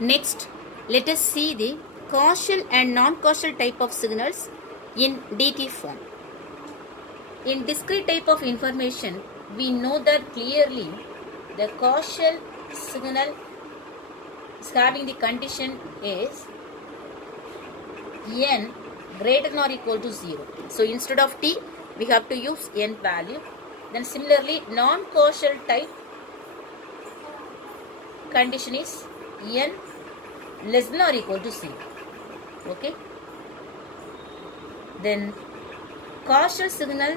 Next, let us see the causal and non-causal type of signals in DT form. In discrete type of information, we know that clearly the causal signal is having the condition is n greater than or equal to 0. So instead of t, we have to use n value. Then similarly, non-causal type condition is n less than or equal to 0. Okay. Then causal signal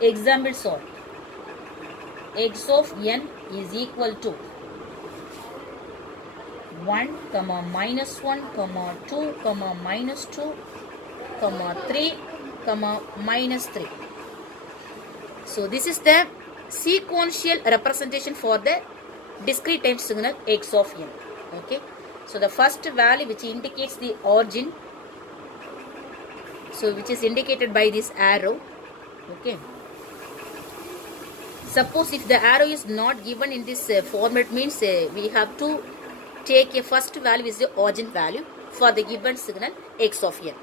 examples are x of n is equal to 1, minus 1, 2, minus 2, 3, minus 3. So this is the sequential representation for the discrete time signal x of n. Okay. So the first value which indicates the origin, so which is indicated by this arrow. Okay. Suppose if the arrow is not given in this format, means we have to take a first value is the origin value for the given signal x of n.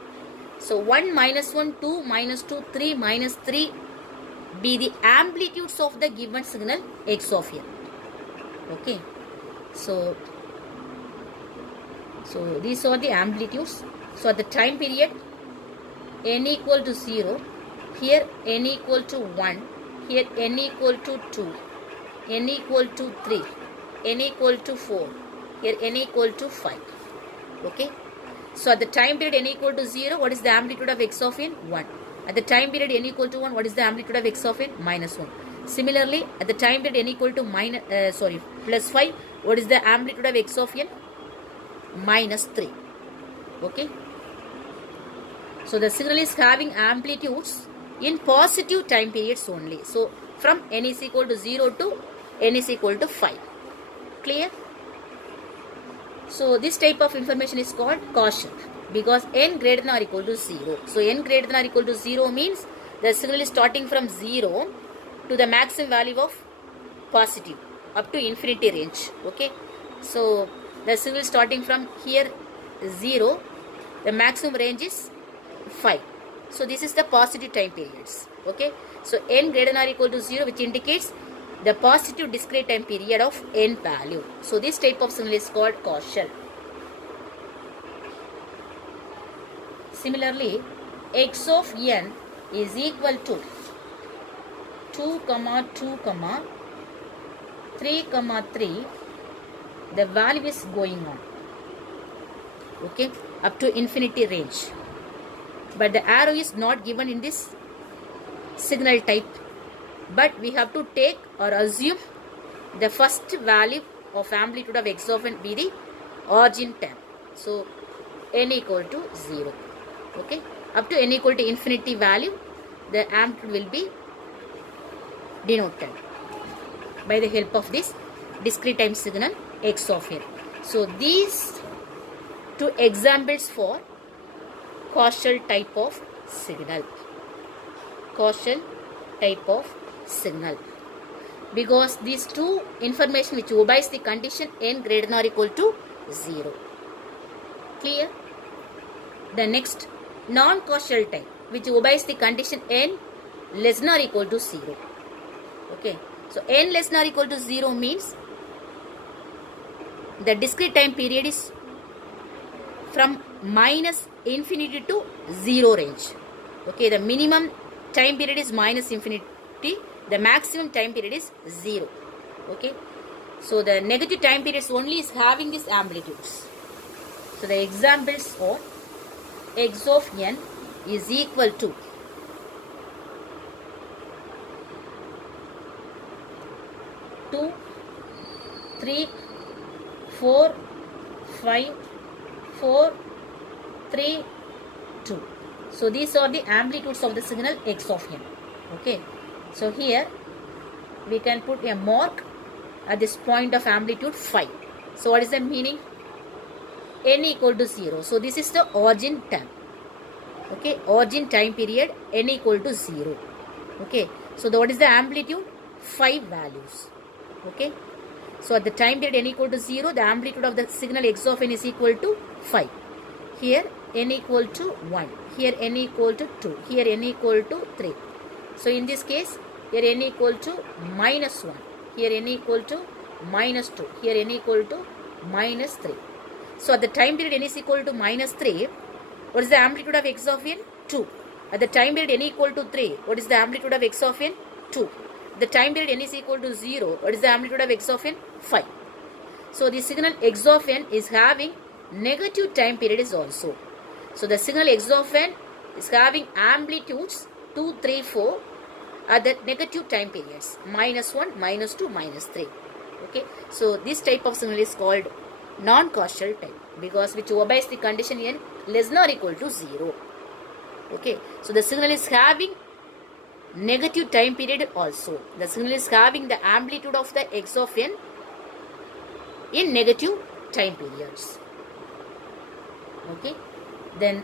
So 1, minus 1, 2, minus 2, 3, minus 3 be the amplitudes of the given signal x of n. Okay. So these are the amplitudes. So at the time period n equal to 0, here n equal to 1, here n equal to 2, n equal to 3, n equal to 4, here n equal to 5. Okay. So at the time period n equal to 0, what is the amplitude of x of n? 1. At the time period n equal to 1, what is the amplitude of x of n? Minus 1. Similarly, at the time period n equal to plus 5, what is the amplitude of x of n? Minus 3. Okay. So the signal is having amplitudes in positive time periods only. So from n is equal to 0 to n is equal to 5. Clear? So this type of information is called causal because n greater than or equal to 0. So n greater than or equal to 0 means the signal is starting from 0 to the maximum value of positive up to infinity range. Okay. So the signal is starting from here 0, the maximum range is 5. So this is the positive time periods. Okay. So n greater than or equal to 0, which indicates the positive discrete time period of n value. So this type of signal is called causal. Similarly, x of n is equal to 2, 2, 3, 3. The value is going on. Okay, up to infinity range. But the arrow is not given in this signal type. But we have to take or assume the first value of amplitude of x of n be the origin term. So n equal to 0. Okay. Up to n equal to infinity value, the amplitude will be denoted by the help of this discrete time signal x of n. So these two examples for causal type of signal. Causal type of signal. Because these two information which obeys the condition n greater than or equal to 0. Clear? The next non-causal type which obeys the condition n less than or equal to 0. Okay. So n less than or equal to 0 means the discrete time period is from minus infinity to 0 range. Okay. The minimum time period is minus infinity. The maximum time period is 0. Okay. So the negative time periods only is having these amplitudes. So the examples are x of n is equal to 2, 3, 4, 5, 4, 3, 2. So these are the amplitudes of the signal x of n. Okay. So here we can put a mark at this point of amplitude 5. So what is the meaning? N equal to 0. So this is the origin term. Okay. Origin time period n equal to 0. Okay. So what is the amplitude? 5 values. Okay. So at the time period n equal to 0, the amplitude of the signal x of n is equal to 5. Here n equal to 1. Here n equal to 2. Here n equal to 3. So in this case, here n equal to minus 1. Here n equal to minus 2. Here n equal to minus 3. So at the time period n is equal to minus 3, what is the amplitude of x of n? 2. At the time period n equal to 3, what is the amplitude of x of n? 2. The time period n is equal to 0, what is the amplitude of x of n? 5. So the signal x of n is having negative time period is also. So the signal x of n is having amplitudes 2, 3, 4 at the negative time periods. Minus 1, minus 2, minus 3. Okay. So this type of signal is called non-causal type because which obeys the condition n less than or equal to 0. Okay. So the signal is having negative time period also. The signal is having the amplitude of the x of n in negative time periods. Okay. Then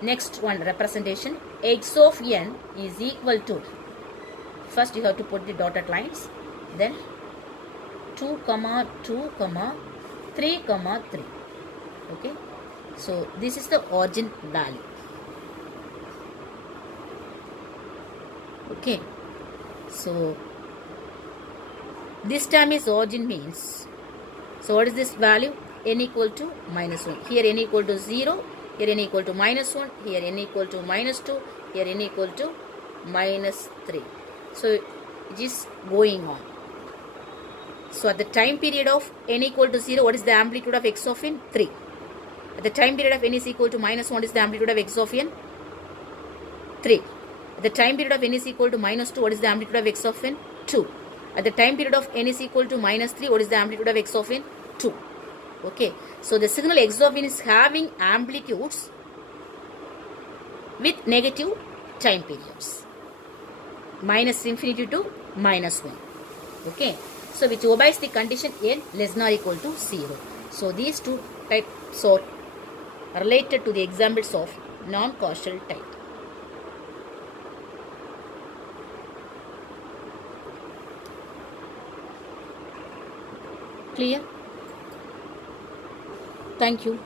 next one representation, x of n is equal to, first you have to put the dotted lines, then 2, 2, 3, 3. Okay. So this is the origin value. Okay. So this term is origin means, so what is this value? N equal to minus 1. Here n equal to 0. Here n equal to minus 1. Here n equal to minus 2. Here n equal to minus 3. So it is going on. So at the time period of n equal to 0, what is the amplitude of x of n? 3. At the time period of n is equal to minus 1, what is the amplitude of x of n? 3. At the time period of n is equal to minus 2, what is the amplitude of x of n? 2. At the time period of n is equal to minus 3, what is the amplitude of x of n? 2. Okay. So the signal x of n is having amplitudes with negative time periods. Minus infinity to minus 1. Okay. So which obeys the condition n less than or equal to 0. So these two types are related to the examples of non-causal type. Clear? Thank you.